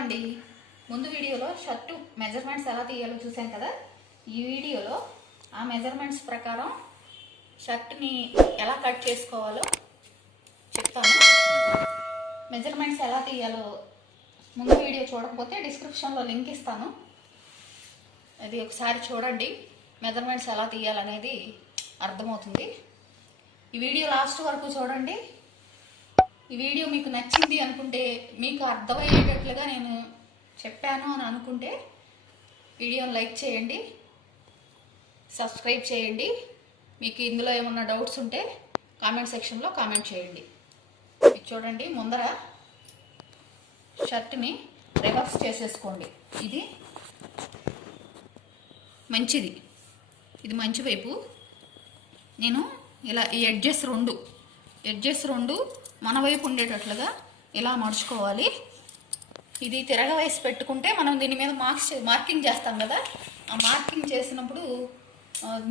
అండి. ముందు వీడియోలో షర్టు మెజర్మెంట్స్ ఎలా తీయాలో చూసాం కదా. ఈ వీడియోలో ఆ మెజర్మెంట్స్ ప్రకారం షర్ట్ని ఎలా కట్ చేసుకోవాలో చెప్తాను. మెజర్మెంట్స్ ఎలా తీయాలో ముందు వీడియో చూడకపోతే డిస్క్రిప్షన్లో లింక్ ఇస్తాను, అది ఒకసారి చూడండి. మెజర్మెంట్స్ ఎలా తీయాలనేది అర్థమవుతుంది. ఈ వీడియో లాస్ట్ వరకు చూడండి. ఈ వీడియో మీకు నచ్చింది అనుకుంటే, మీకు అర్థమయ్యేటట్లుగా నేను చెప్పాను అని అనుకుంటే వీడియోని లైక్ చేయండి, సబ్స్క్రైబ్ చేయండి. మీకు ఇందులో ఏమన్నా డౌట్స్ ఉంటే కామెంట్ సెక్షన్లో కామెంట్ చేయండి. చూడండి, ముందర షర్ట్ని రివర్స్ చేసేసుకోండి. ఇది మంచిది, ఇది మంచి వైపు. నేను ఇలా ఈ ఎడ్జెస్ రెండు మన వైపు ఉండేటట్లుగా ఇలా మడుచుకోవాలి. ఇది తిరగవేసి పెట్టుకుంటే మనం దీని మీద మార్కింగ్ చేస్తాం కదా, ఆ మార్కింగ్ చేసినప్పుడు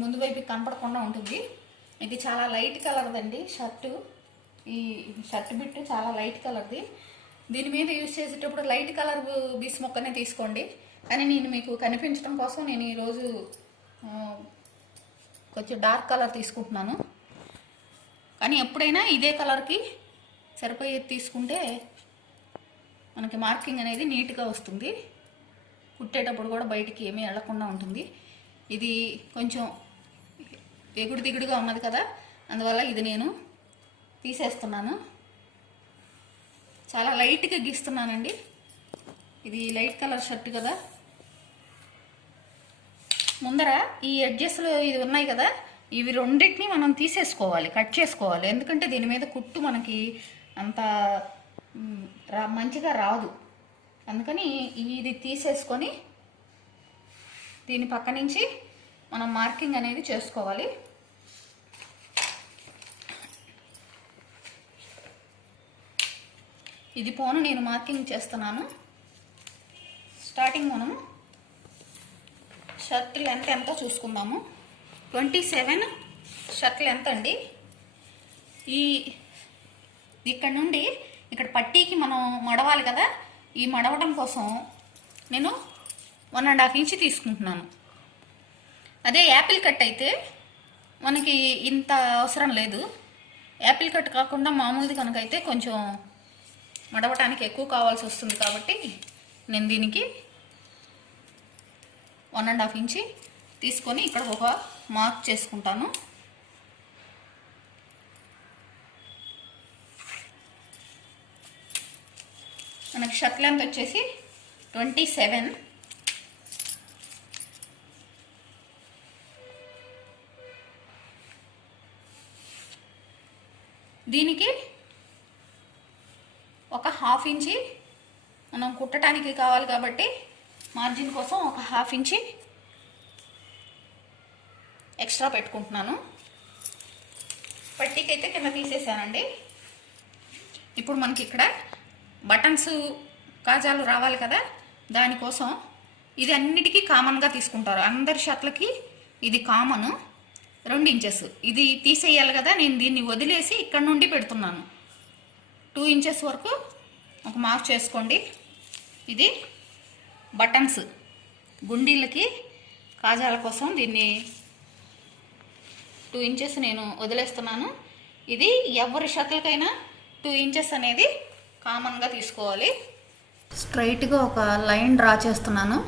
ముందు వైపు కనపడకుండా ఉంటుంది. ఇది చాలా లైట్ కలర్దండి షర్టు. ఈ షర్ట్ బిట్ చాలా లైట్ కలర్ది. దీని మీద యూజ్ చేసేటప్పుడు లైట్ కలర్ బీస్ మొక్కనే తీసుకోండి. కానీ నేను మీకు కనిపించడం కోసం నేను ఈరోజు కొంచెం డార్క్ కలర్ తీసుకుంటున్నాను. కానీ ఎప్పుడైనా ఇదే కలర్కి సరిపోయేది తీసుకుంటే మనకి మార్కింగ్ అనేది నీట్గా వస్తుంది. కుట్టేటప్పుడు కూడా బయటికి ఏమీ వెళ్ళకుండా ఉంటుంది. ఇది కొంచెం ఎగుడు దిగుడుగా ఉన్నది కదా, అందువల్ల ఇది నేను తీసేస్తున్నాను. చాలా లైట్గా గీస్తున్నానండి. ఇది లైట్ కలర్ షర్ట్ కదా. ముందర ఈ ఎడ్జెస్లో ఇది ఉన్నాయి కదా, ఇవి రెండింటిని మనం తీసేసుకోవాలి, కట్ చేసుకోవాలి. ఎందుకంటే దీని మీద కుట్టు మనకి అంత మంచిగా రాదు. అందుకని ఇది తీసేసుకొని దీని పక్క నుంచి మనం మార్కింగ్ అనేది చేసుకోవాలి. ఇది పోను నేను మార్కింగ్ చేస్తున్నాను. స్టార్టింగ్ మనం షర్ట్ లెంత్ ఎంతో చూసుకుందాము. 27 షర్ట్ లెంత్ అండి. ఇక్కడ నుండి ఇక్కడ పట్టీకి మనం మడవాలి కదా, ఈ మడవడం కోసం నేను 1.5 ఇంచ్ తీసుకుంటున్నాను. అదే యాపిల్ కట్ అయితే మనకి ఇంత అవసరం లేదు. యాపిల్ కట్ కాకుండా మామూలుది కనుక అయితే కొంచెం మడవటానికి ఎక్కువ కావాల్సి వస్తుంది. కాబట్టి నేను దీనికి 1.5 ఇంచ్ తీసుకొని ఇక్కడ ఒక మార్క్ చేసుకుంటాను. మనకి షర్ట్ లెంత్ వచ్చేసి 27. దీనికి ఒక 1/2 ఇంచ్ మనం కుట్టడానికి కావాలి కాబట్టి మార్జిన్ కోసం ఒక 1/2 ఇంచ్ ఎక్స్ట్రా పెట్టుకుంటున్నాను. పట్టీకి అయితే కింద తీసేసానండి. ఇప్పుడు మనకి ఇక్కడ బటన్స్ కాజాలు రావాలి కదా, దానికోసం ఇది అన్నిటికీ కామన్గా తీసుకుంటారు. అందరి షర్ట్లకి ఇది కామన్. 2 ఇంచెస్ ఇది తీసేయాలి కదా, నేను దీన్ని వదిలేసి ఇక్కడ నుండి పెడుతున్నాను. 2 ఇంచెస్ వరకు ఒక మార్క్ చేసుకోండి. ఇది బటన్స్ గుండీలకి కాజాల కోసం దీన్ని 2 ఇంచెస్ నేను వదిలేస్తున్నాను. ఇది ఎవరి షర్ట్లకైనా 2 ఇంచెస్ అనేది కామన్గా తీసుకోవాలి. స్ట్రైట్గా ఒక లైన్ డ్రా చేస్తున్నాను.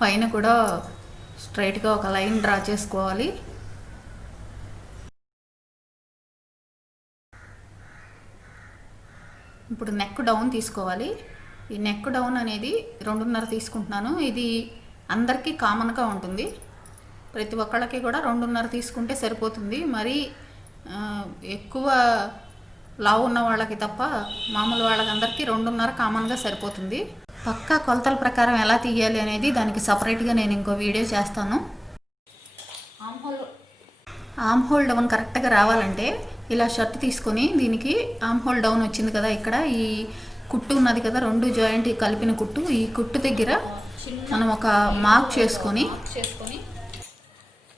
పైన కూడా స్ట్రైట్గా ఒక లైన్ డ్రా చేసుకోవాలి. ఇప్పుడు నెక్ డౌన్ తీసుకోవాలి. ఈ నెక్ డౌన్ అనేది 2.5 తీసుకుంటున్నాను. ఇది అందరికీ కామన్గా ఉంటుంది. ప్రతి ఒక్కళ్ళకి కూడా 2.5 తీసుకుంటే సరిపోతుంది. మరి ఎక్కువ లావు ఉన్న వాళ్ళకి తప్ప మామూలు వాళ్ళకి అందరికీ 2.5 కామన్గా సరిపోతుంది. పక్కా కొలతల ప్రకారం ఎలా తీయాలి అనేది దానికి సపరేట్గా నేను ఇంకో వీడియో చేస్తాను. ఆమ్ హోల్ డౌన్ కరెక్ట్గా రావాలంటే ఇలా షర్ట్ తీసుకొని దీనికి ఆమ్ హోల్ డౌన్ వచ్చింది కదా, ఇక్కడ ఈ కుట్టు ఉన్నది కదా, రెండు జాయింట్ కలిపిన కుట్టు, ఈ కుట్టు దగ్గర మనం ఒక మార్క్ చేసుకొని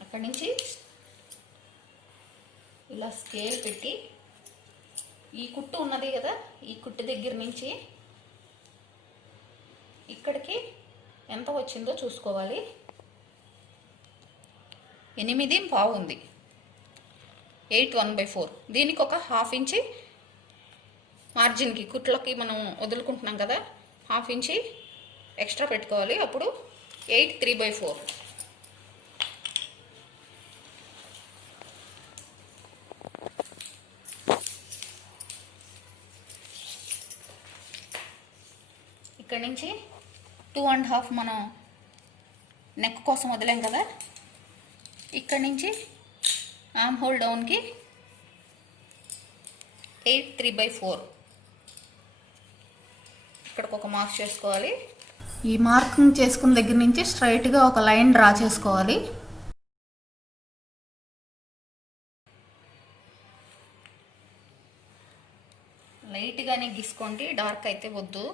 అక్కడి నుంచి ఇలా స్కేల్ పెట్టి ఈ కుట్టు ఉన్నది కదా, ఈ కుట్టు దగ్గర నుంచి ఇక్కడికి ఎంత వచ్చిందో చూసుకోవాలి. 8.5 ఉంది, 8 1/4. దీనికి ఒక 1/2 ఇంచి మార్జిన్కి, కుట్లకి మనం వదులుకుంటున్నాం కదా, 1/2 ఇంచి ఎక్స్ట్రా పెట్టుకోవాలి. అప్పుడు 8 3/4. ఇక్కడ నుంచి 2.5 మనం నెక్ కోసం వదిలేం కదా, ఇక్కడ నుంచి ఆర్మ్ హోల్ డౌన్కి 8 3/4 ఇక్కడికి ఒక మార్క్ చేసుకోవాలి. ఈ మార్కింగ్ చేసుకున్న దగ్గర నుంచి స్ట్రైట్గా ఒక లైన్ డ్రా చేసుకోవాలి. లైట్గానే గీసుకోండి, డార్క్ అయితే వద్దు.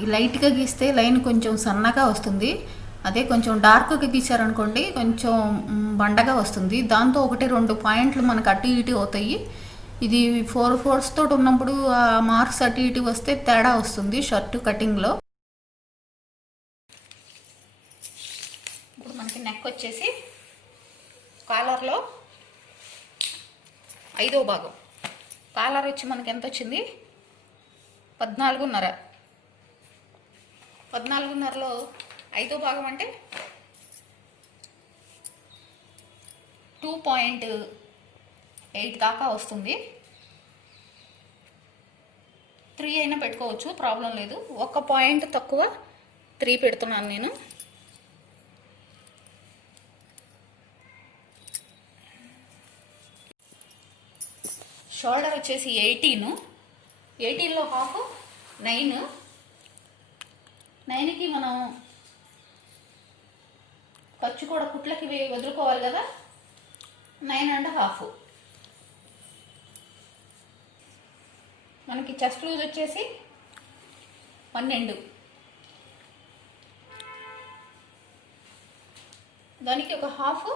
ఈ లైట్గా గీస్తే లైన్ కొంచెం సన్నగా వస్తుంది. అదే కొంచెం డార్క్గా గీసారనుకోండి కొంచెం బండగా వస్తుంది. దాంతో 1-2 పాయింట్లు మనకు అటు ఇటు అవుతాయి. ఇది 4 4 తోటి ఉన్నప్పుడు ఆ మార్క్స్ అటు ఇటు వస్తే తేడా వస్తుంది షర్టు కటింగ్లో. ఇప్పుడు మనకి నెక్ వచ్చేసి కాలర్లో 5వ భాగం. కాలర్ వచ్చి మనకి ఎంత వచ్చింది, 14.5. 14.5లో 5వ భాగం అంటే 2.8 దాకా వస్తుంది. 3 అయినా పెట్టుకోవచ్చు, ప్రాబ్లం లేదు. 1 పాయింట్ తక్కువ 3 పెడుతున్నాను నేను. షోల్డర్ వచ్చేసి 18లో 1/2 9. 9కి మనం ఖర్చు కూడా కుట్లకి వదులుకోవాలి కదా, 9.5. మనకి చెస్ట్ లూజ్ వచ్చేసి 12. దానికి ఒక 1/2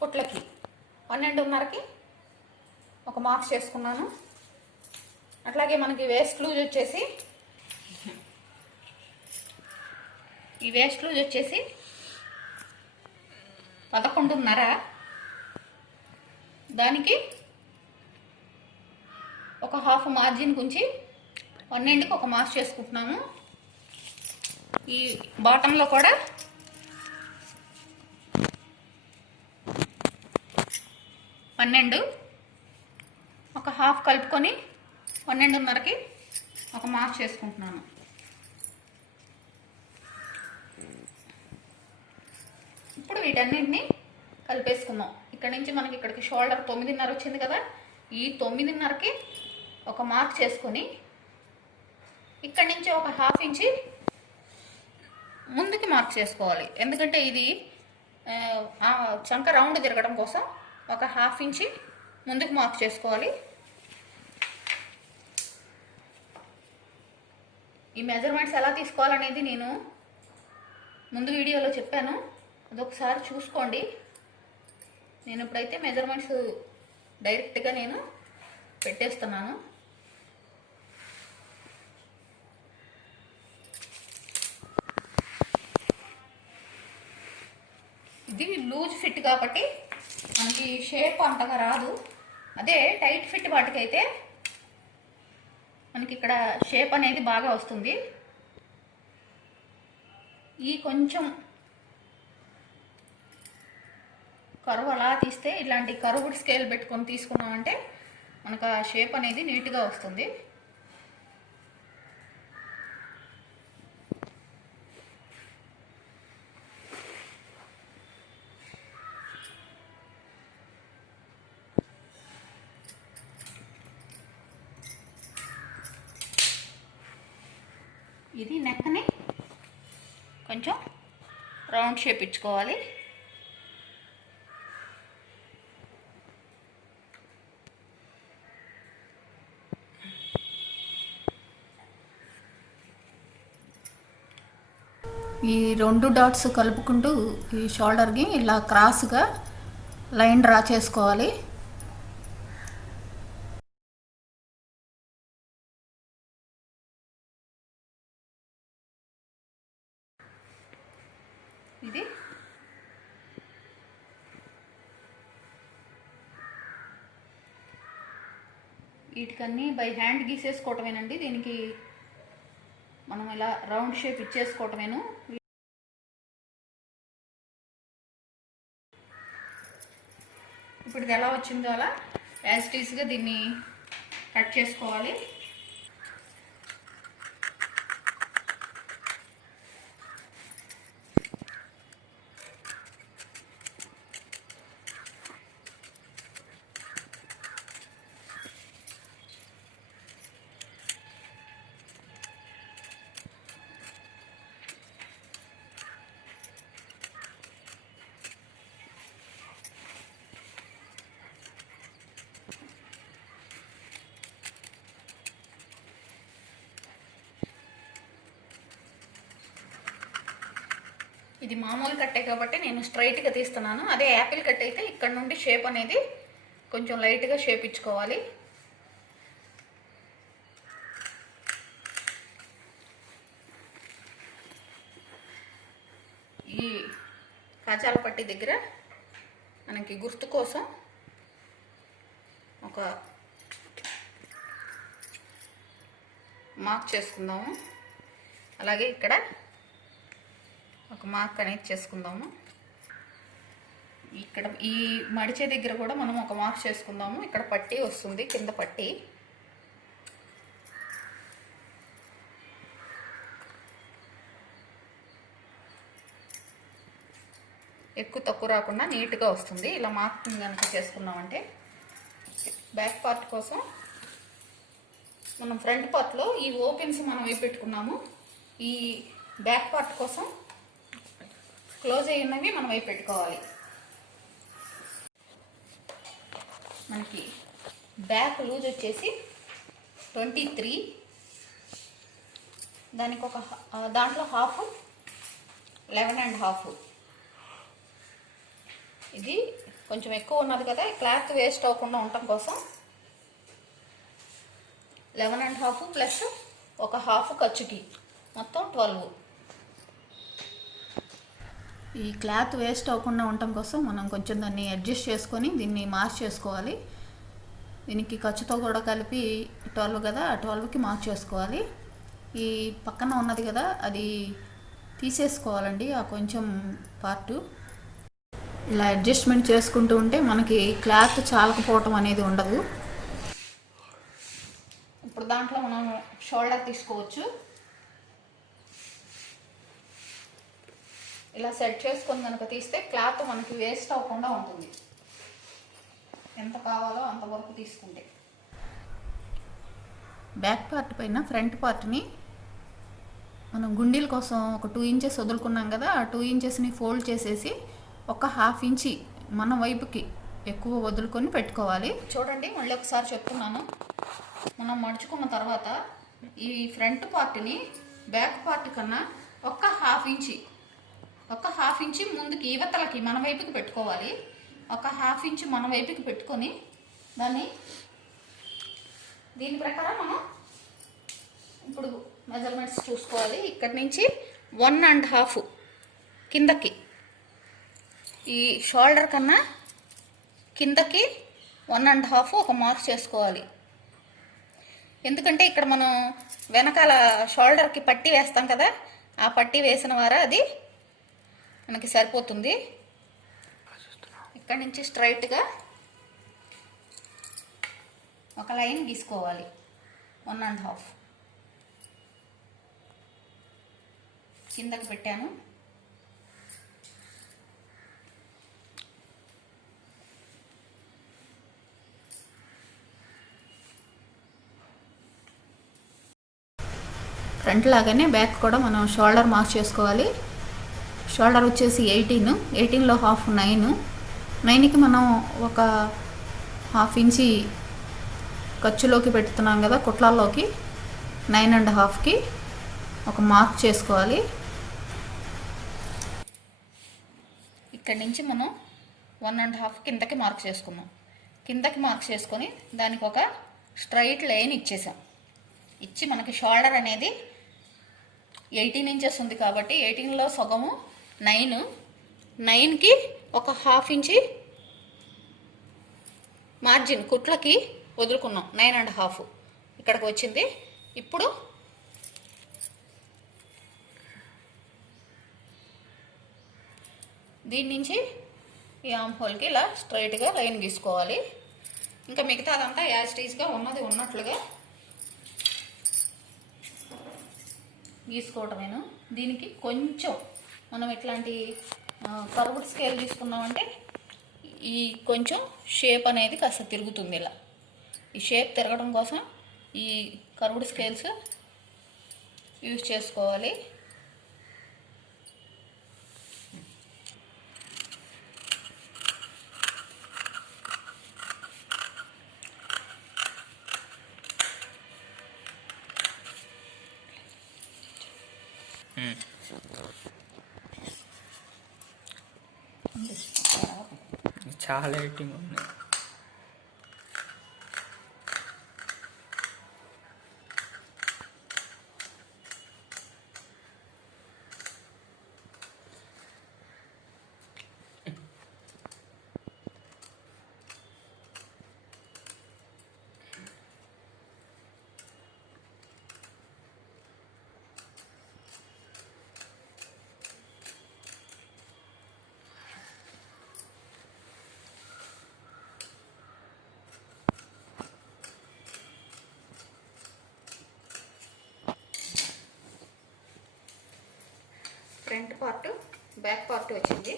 కుట్లకి 12.5కి ఒక మార్క్స్ చేసుకున్నాను. అట్లాగే మనకి వేస్ట్ లూజ్ వచ్చేసి 11.5. దానికి ఒక 1/2 మార్జిన్ గుంచి 12కి ఒక మార్క్స్ చేసుకుంటున్నాము. ఈ బాటంలో కూడా 12, ఒక 1/2 కలుపుకొని 12.5కి ఒక మార్క్ చేసుకుంటున్నాను. ఇప్పుడు వీటన్నింటినీ కలిపేసుకున్నాం. ఇక్కడ నుంచి మనకి ఇక్కడికి షోల్డర్ 9.5 వచ్చింది కదా, ఈ 9.5కి ఒక మార్క్ చేసుకొని ఇక్కడి నుంచి ఒక 1/2 ఇంచి ముందుకి మార్క్ చేసుకోవాలి. ఎందుకంటే ఇది చంక రౌండ్ తిరగడం కోసం ఒక 1/2 ఇంచి ముందుకు మార్క్ చేసుకోవాలి. ఈ మెజర్మెంట్స్ ఎలా తీసుకోవాలనేది నేను ముందు వీడియోలో చెప్పాను, అదొకసారి చూసుకోండి. నేను ఇప్పుడైతే మెజర్మెంట్స్ డైరెక్ట్గా నేను పెట్టేస్తున్నాను. ఇది లూజ్ ఫిట్ కాబట్టి మనకి షేప్ అంతగా రాదు. అదే టైట్ ఫిట్ వాటికైతే మనకి ఇక్కడ షేప్ అనేది బాగా వస్తుంది. ఈ కొంచెం కరువు అలా తీస్తే, ఇలాంటి కరువుడ్ స్కేల్ పెట్టుకొని తీసుకున్నామంటే మనకు ఆ షేప్ అనేది నీట్గా వస్తుంది. ఇది నెక్ని కొంచెం రౌండ్ షేప్ ఇచ్చుకోవాలి. ఈ 2 డాట్స్ కలుపుకుంటూ ఈ షోల్డర్కి ఇలా క్రాస్గా లైన్ డ్రా చేసుకోవాలి. ఇది వీటికన్నీ బై హ్యాండ్ గీసేసుకోవటమేనండి. దీనికి మనం ఇలా రౌండ్ షేప్ ఇచ్చేసుకోవటమేను. ఇప్పుడు ఇది ఎలా వచ్చిందో అలా యాజ్ ఇట్ ఈస్గా దీన్ని కట్ చేసుకోవాలి. ఇది మామూలు కట్టే కాబట్టి నేను స్ట్రైట్గా తీస్తున్నాను. అదే యాపిల్ కట్ అయితే ఇక్కడ నుండి షేప్ అనేది కొంచెం లైట్గా షేప్ ఇచ్చుకోవాలి. ఈ కాజాల పట్టి దగ్గర మనకి గుర్తు కోసం ఒక మార్క్ చేసుకుందాము. అలాగే ఇక్కడ ఒక మార్క్ అనేది చేసుకుందాము. ఇక్కడ ఈ మడిచే దగ్గర కూడా మనం ఒక మార్క్ చేసుకుందాము. ఇక్కడ పట్టీ వస్తుంది, కింద పట్టీ. ఎక్కువ తక్కువ రాకుండా నీట్గా వస్తుంది. ఇలా మార్కింగ్ కనుక చేసుకున్నామంటే బ్యాక్ పార్ట్ కోసం మనం ఫ్రంట్ పార్ట్లో ఈ ఓపెన్స్ మనం పెట్టుకున్నాము. ఈ బ్యాక్ పార్ట్ కోసం క్లోజ్ అయినవి మనం వైపు పెట్టుకోవాలి. మనకి బ్యాక్ లూజ్ వచ్చేసి 23, దానికి ఒక దాంట్లో హాఫ్ 11.5. ఇది కొంచెం ఎక్కువ ఉన్నది కదా, క్లాత్ వేస్ట్ అవ్వకుండా ఉండటం కోసం 11.5 ప్లస్ ఒక హాఫ్ ఖర్చుకి మొత్తం 12. ఈ క్లాత్ వేస్ట్ అవ్వకుండా ఉండటం కోసం మనం కొంచెం దాన్ని అడ్జస్ట్ చేసుకొని దీన్ని మార్క్ చేసుకోవాలి. దీనికి ఖర్చుతో కూడా కలిపి 12 కదా, 12కి మార్క్ చేసుకోవాలి. ఈ పక్కన ఉన్నది కదా అది తీసేసుకోవాలండి, ఆ కొంచెం పార్టు. ఇలా అడ్జస్ట్మెంట్ చేసుకుంటూ ఉంటే మనకి క్లాత్ చాలకపోవటం అనేది ఉండదు. ఇప్పుడు దాంట్లో మనం షోల్డర్ తీసుకోవచ్చు. ఇలా సెట్ చేసుకొని కనుక తీస్తే క్లాత్ మనకి వేస్ట్ అవ్వకుండా ఉంటుంది. ఎంత కావాలో అంతవరకు తీసుకుంటే బ్యాక్ పార్ట్ పైన ఫ్రంట్ పార్ట్ని మనం గుండీల కోసం ఒక 2 ఇంచెస్ వదులుకున్నాం కదా, ఆ 2 ఇంచెస్ని ఫోల్డ్ చేసేసి ఒక ½ ఇంచి మన వైపుకి ఎక్కువ వదులుకొని పెట్టుకోవాలి. చూడండి, మళ్ళీ ఒకసారి చెప్తున్నాను. మనం మడుచుకున్న తర్వాత ఈ ఫ్రంట్ పార్ట్ని బ్యాక్ పార్ట్ కన్నా ఒక ½ ఇంచి ముందుకి ఇవతలకి మన వైపుకి పెట్టుకోవాలి. ఒక ½ ఇంచి మన వైపుకి పెట్టుకొని దీని ప్రకారం మనం ఇప్పుడు మెజర్మెంట్స్ చూసుకోవాలి. ఇక్కడి నుంచి 1.5 కిందకి, ఈ షోల్డర్ కన్నా కిందకి 1.5 ఒక మార్క్ చేసుకోవాలి. ఎందుకంటే ఇక్కడ మనం వెనకాల షోల్డర్కి పట్టీ వేస్తాం కదా, ఆ పట్టీ వేసిన వారా అది మనకి సరిపోతుంది. ఇక్కడ నుంచి స్ట్రైట్గా ఒక లైన్ గీసుకోవాలి. 1.5 కిందకి పెట్టాను. ఫ్రంట్ లాగానే బ్యాక్ కూడా మనం షోల్డర్ మార్క్ చేసుకోవాలి. షోల్డర్ వచ్చేసి 18లో హాఫ్ 9కి మనం ఒక ½ ఇంచి ఖర్చులోకి పెడుతున్నాం కదా, కుట్లలోకి 9.5కి ఒక మార్క్ చేసుకోవాలి. ఇక్కడి నుంచి మనం 1.5 కిందకి మార్క్ చేసుకున్నాం. కిందకి మార్క్ చేసుకొని దానికి ఒక స్ట్రైట్ లైన్ ఇచ్చేసాం. ఇచ్చి మనకి షోల్డర్ అనేది 18 ఇంచెస్ ఉంది కాబట్టి 18లో సగము 9, 9కి ఒక 1/2 ఇంచి మార్జిన్ కుట్లకి వదులుకున్నాం. 9.5 ఇక్కడికి వచ్చింది. ఇప్పుడు దీని నుంచి ఈ ఆర్మ్ హోల్కి ఇలా స్ట్రైట్గా లైన్ గీసుకోవాలి. ఇంకా మిగతా అదంతా యాజ్ టీజ్గా ఉన్నది ఉన్నట్లుగా గీసుకోవటమేను. దీనికి కొంచెం మనం ఇట్లాంటి కర్వ్డ్ స్కేల్ తీసుకున్నామంటే ఈ కొంచెం షేప్ అనేది కాస్త తిరుగుతుంది. ఇలా ఈ షేప్ తిరగడం కోసం ఈ కర్వ్డ్ స్కేల్స్ యూజ్ చేసుకోవాలి. చాలా ఎడిటింగ్ ఉంది. ఫ్రంట్ పార్ట్, బ్యాక్ పార్ట్ వచ్చింది.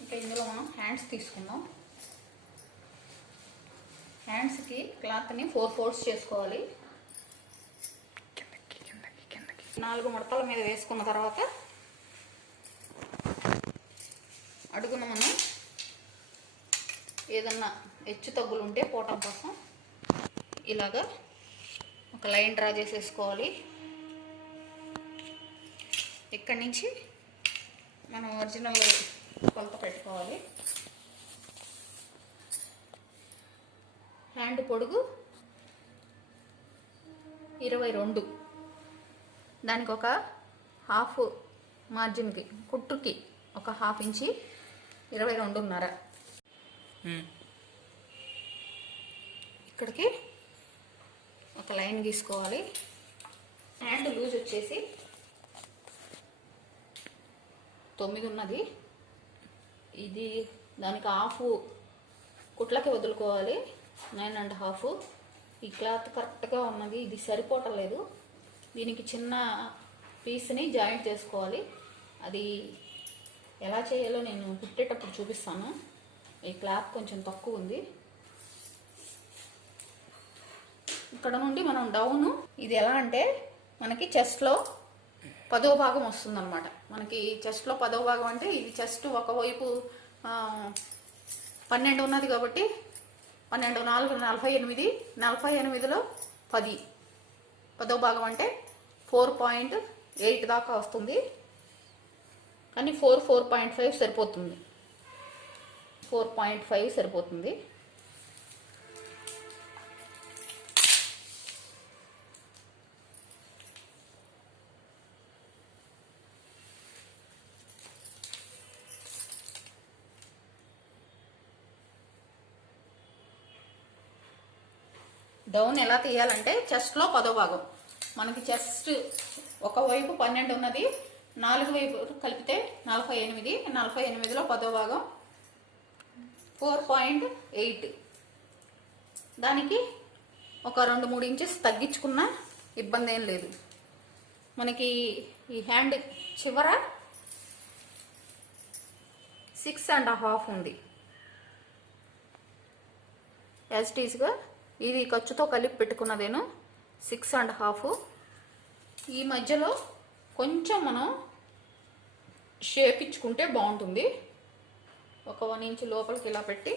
ఇంకా ఇందులో మనం హ్యాండ్స్ తీసుకుందాం. హ్యాండ్స్కి క్లాత్ని 4 ఫోల్డ్స్ చేసుకోవాలి. 4 ముడతల మీద వేసుకున్న తర్వాత అడుగున మనం ఏదన్నా హెచ్చు తగ్గులు ఉంటే పోవటం కోసం ఇలాగా ఒక లైన్ డ్రా చేసేసుకోవాలి. ఇక్కడి నుంచి మనం ఒరిజినల్ కొలత పెట్టుకోవాలి. హ్యాండ్ పొడుగు 22, దానికి ఒక 1/2 మార్జిన్కి కుట్టుకి ఒక 1/2 ఇంచి 22.5. ఇక్కడికి ఒక లైన్ గీసుకోవాలి. హ్యాండ్ లూజ్ వచ్చేసి 9 ఉన్నది. ఇది దానికి 1/2 కుట్లకి వదులుకోవాలి. 9.5. ఈ క్లాత్ కరెక్ట్గా ఉన్నది. ఇది సరిపోవటం లేదు. దీనికి చిన్న పీస్ని జాయింట్ చేసుకోవాలి. అది ఎలా చేయాలో నేను కుట్టేటప్పుడు చూపిస్తాను. ఈ క్లాత్ కొంచెం తక్కువ ఉంది. ఇక్కడ నుండి మనం డౌను, ఇది ఎలా అంటే మనకి చెస్ట్లో 10వ భాగం వస్తుందన్నమాట. మనకి చెస్ట్లో 10వ భాగం అంటే ఇది చెస్ట్ ఒకవైపు 12 ఉన్నది కాబట్టి 12, 4, 48. 48లో 10. 10వ భాగం అంటే 4.8 దాకా వస్తుంది. కానీ 4.5 సరిపోతుంది. 4.5 సరిపోతుంది. డౌన్ ఎలా తీయాలంటే చెస్ట్లో 10వ భాగం మనకి చెస్ట్ ఒకవైపు 12 ఉన్నది, 4 వైపు కలిపితే 48. 48లో 10వ భాగం 4.8. దానికి ఒక 2-3 ఇంచెస్ తగ్గించుకున్నా ఇబ్బంది ఏం లేదు. మనకి ఈ హ్యాండ్ చివర 6.5 ఉంది. యాజ్ ఇట్ ఈస్గా ఇది ఖర్చుతో కలిపి పెట్టుకున్నదేను 6.5. ఈ మధ్యలో కొంచెం మనం షేప్ ఇచ్చుకుంటే బాగుంటుంది. ఒక 1 ఇంచ్ లోపలికి ఇలా పెట్టి,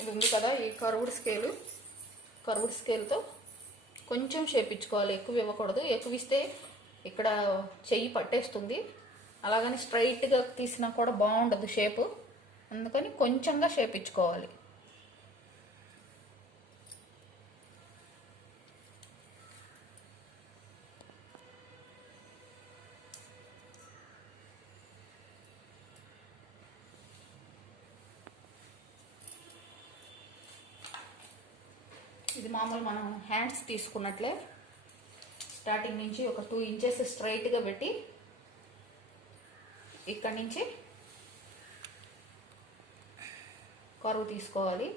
ఇది ఉంది కదా ఈ కర్వ్డ్ స్కేల్తో కొంచెం షేప్ ఇచ్చుకోవాలి. ఎక్కువ ఇవ్వకూడదు. ఎక్కువ ఇస్తే ఇక్కడ చెయ్యి పట్టేస్తుంది. అలాగని స్ట్రైట్గా తీసినా కూడా బాగుండదు షేపు, అందుకని కొంచెంగా షేప్ ఇచ్చుకోవాలి. ఇది మామూలు మనం హ్యాండ్స్ తీసుకున్నట్లే స్టార్టింగ్ నుంచి ఒక 2 ఇంచెస్ స్ట్రైట్గా పెట్టి ఇక్కడి నుంచి కరువు తీసుకోవాలి.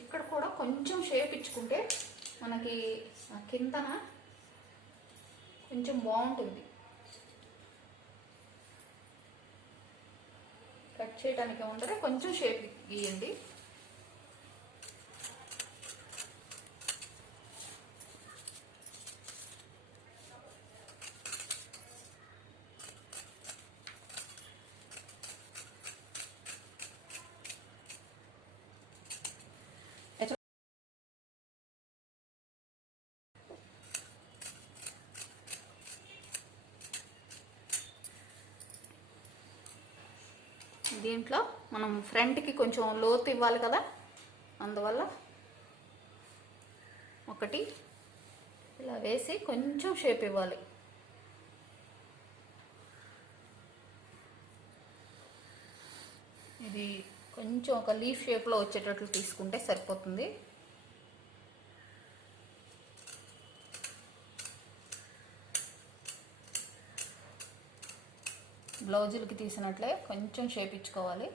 ఇక్కడ కూడా కొంచెం షేప్ ఇచ్చుకుంటే మనకి కిందన కొంచెం బాగుంటుంది. కట్ చేయడానికి ఉంటే కొంచెం షేప్ గీయండి. దీంట్లో మనం ఫ్రంట్కి కొంచెం లోతు ఇవ్వాలి కదా, అందువల్ల ఒకటి ఇలా వేసి కొంచెం షేప్ ఇవ్వాలి. ఇది కొంచెం ఒక లీఫ్ షేప్లో వచ్చేటట్లు తీసుకుంటే సరిపోతుంది. బ్లౌజులకి తీసినట్లే కొంచెం షేప్ ఇచ్చుకోవాలి.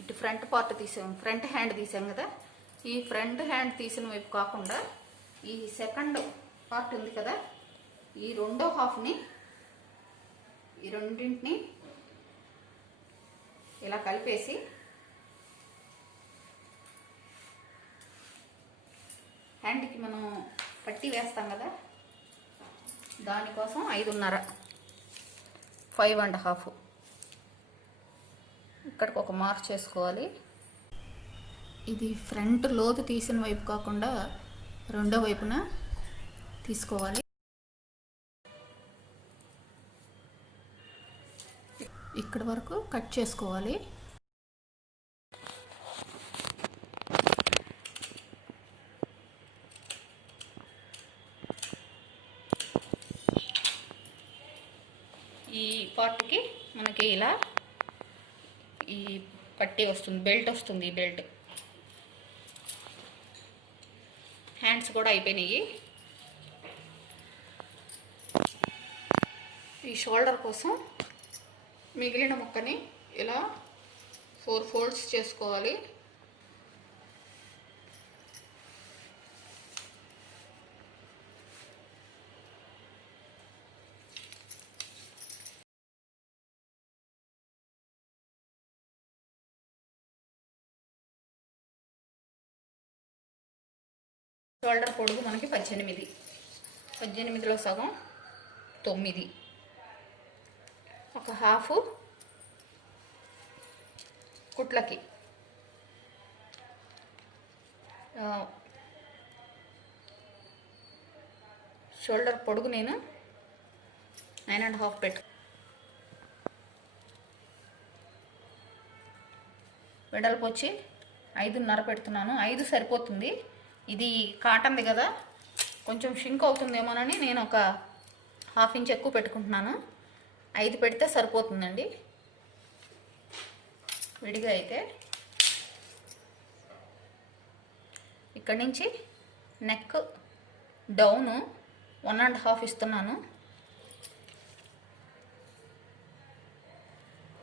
ఇటు ఫ్రంట్ పార్ట్ తీసాం, ఫ్రంట్ హ్యాండ్ తీసాం కదా, ఈ ఫ్రంట్ హ్యాండ్ తీసిన వైపు కాకుండా ఈ సెకండ్ పార్ట్ ఉంది కదా, ఈ రెండో హాఫ్ని, ఈ రెండింటిని ఇలా కలిపేసి హ్యాండ్కి మనం పట్టి వేస్తాం కదా, దానికోసం 5.5, 5.5 ఇక్కడికి ఒక మార్క్ చేసుకోవాలి. ఇది ఫ్రంట్ లోతు తీసిన వైపు కాకుండా రెండో వైపున తీసుకోవాలి. ఇక్కడి వరకు కట్ చేసుకోవాలి. ఈ పార్ట్కి మనకి ఇలా ఈ పట్టీ వస్తుంది, బెల్ట్ వస్తుంది. ఈ బెల్ట్ హ్యాండ్స్ కూడా అయిపోయినాయి. ఈ షోల్డర్ కోసం మిగిలిన ముక్కని ఇలా 4 ఫోల్డ్స్ చేసుకోవాలి. షోల్డర్ పొడుగు మనకి 18, 18లో సగం 9, ఒక హాఫ్ కుట్లకి, షోల్డర్ పొడుగు నేను 9.5 పెట్టు, వెడల్పు వచ్చి 5.5 పెడుతున్నాను. 5 సరిపోతుంది. ఇది కాటన్ది కదా, కొంచెం షింక్ అవుతుందేమోనని నేను ఒక 1/2 ఇంచ్ ఎక్కువ పెట్టుకుంటున్నాను. 5 పెడితే సరిపోతుందండి విడిగా అయితే. ఇక్కడి నుంచి నెక్ డౌను 1.5 ఇస్తున్నాను.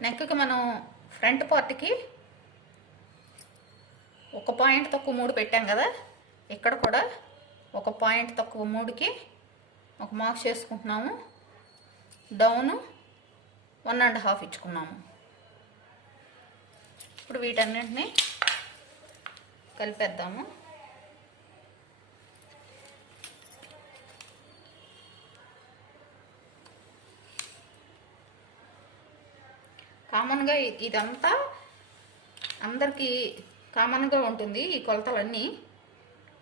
నెక్కి మనం ఫ్రంట్ పార్ట్కి 1 పాయింట్ తక్కువ 3 పెట్టాం కదా, ఇక్కడ కూడా 1 పాయింట్ తక్కువ 3కి ఒక మార్క్ చేసుకుంటున్నాము. డౌను 1.5 ఇచ్చుకున్నాము. ఇప్పుడు వీటన్నింటినీ కలిపేద్దాము. కామన్గా ఇదంతా అందరికీ కామన్గా ఉంటుంది. ఈ కొలతలన్నీ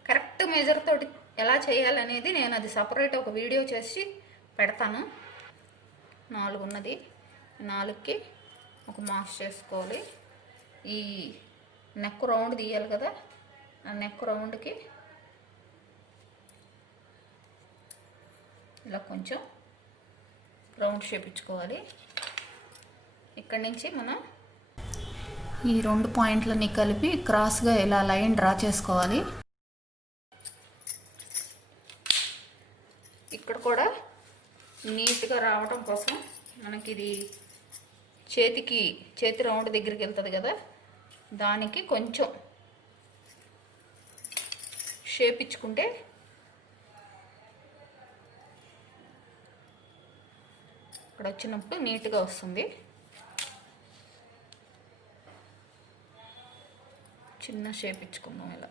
కరెక్ట్ మెజర్ తోటి ఎలా చేయాలనేది నేను అది సపరేట్ ఒక వీడియో చేసి పెడతాను. 4 ఉన్నది, 4కి ఒక మార్క్స్ చేసుకోవాలి. ఈ నెక్ రౌండ్ తీయాలి కదా, ఆ నెక్ రౌండ్కి ఇలా కొంచెం రౌండ్ షేప్ ఇచ్చుకోవాలి. ఇక్కడి నుంచి మనం ఈ 2 పాయింట్లని కలిపి క్రాస్గా ఇలా లైన్ డ్రా చేసుకోవాలి. ఇక్కడ కూడా నీట్గా రావడం కోసం మనకి ఇది చేతి రౌండ్ దగ్గరికి వెళ్తుంది కదా, దానికి కొంచెం షేప్ ఇచ్చుకుంటే ఇక్కడ వచ్చినప్పుడు నీట్గా వస్తుంది. చిన్న షేప్ ఇచ్చుకుందాం ఇలా.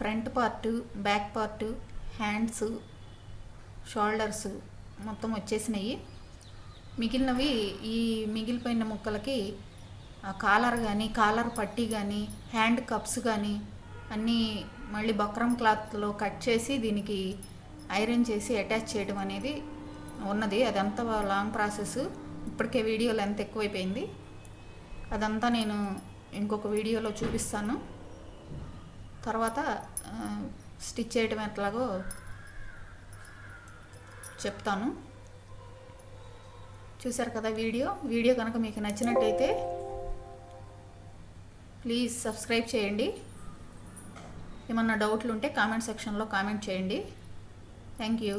Front part, back part, hands, shoulders మొత్తం వచ్చేసినాయి. మిగిలినవి ఈ మిగిలిపోయిన ముక్కలకి కాలర్ కానీ, కాలర్ పట్టీ కానీ, హ్యాండ్ కప్స్ కానీ అన్నీ మళ్ళీ బక్రం క్లాత్లో కట్ చేసి దీనికి ఐరన్ చేసి అటాచ్ చేయడం అనేది ఉన్నది. అదంతా లాంగ్ ప్రాసెస్. ఇప్పటికే వీడియో లెంత్ ఎక్కువైపోయింది. అదంతా నేను ఇంకొక వీడియోలో చూపిస్తాను. తర్వాత స్టిచ్ చేయడం ఎట్లాగో చెప్తాను. చూసారు కదా వీడియో కనుక మీకు నచ్చినట్టయితే ప్లీజ్ సబ్స్క్రైబ్ చేయండి. ఏమన్నా డౌట్లు ఉంటే కామెంట్ సెక్షన్లో కామెంట్ చేయండి. Thank you.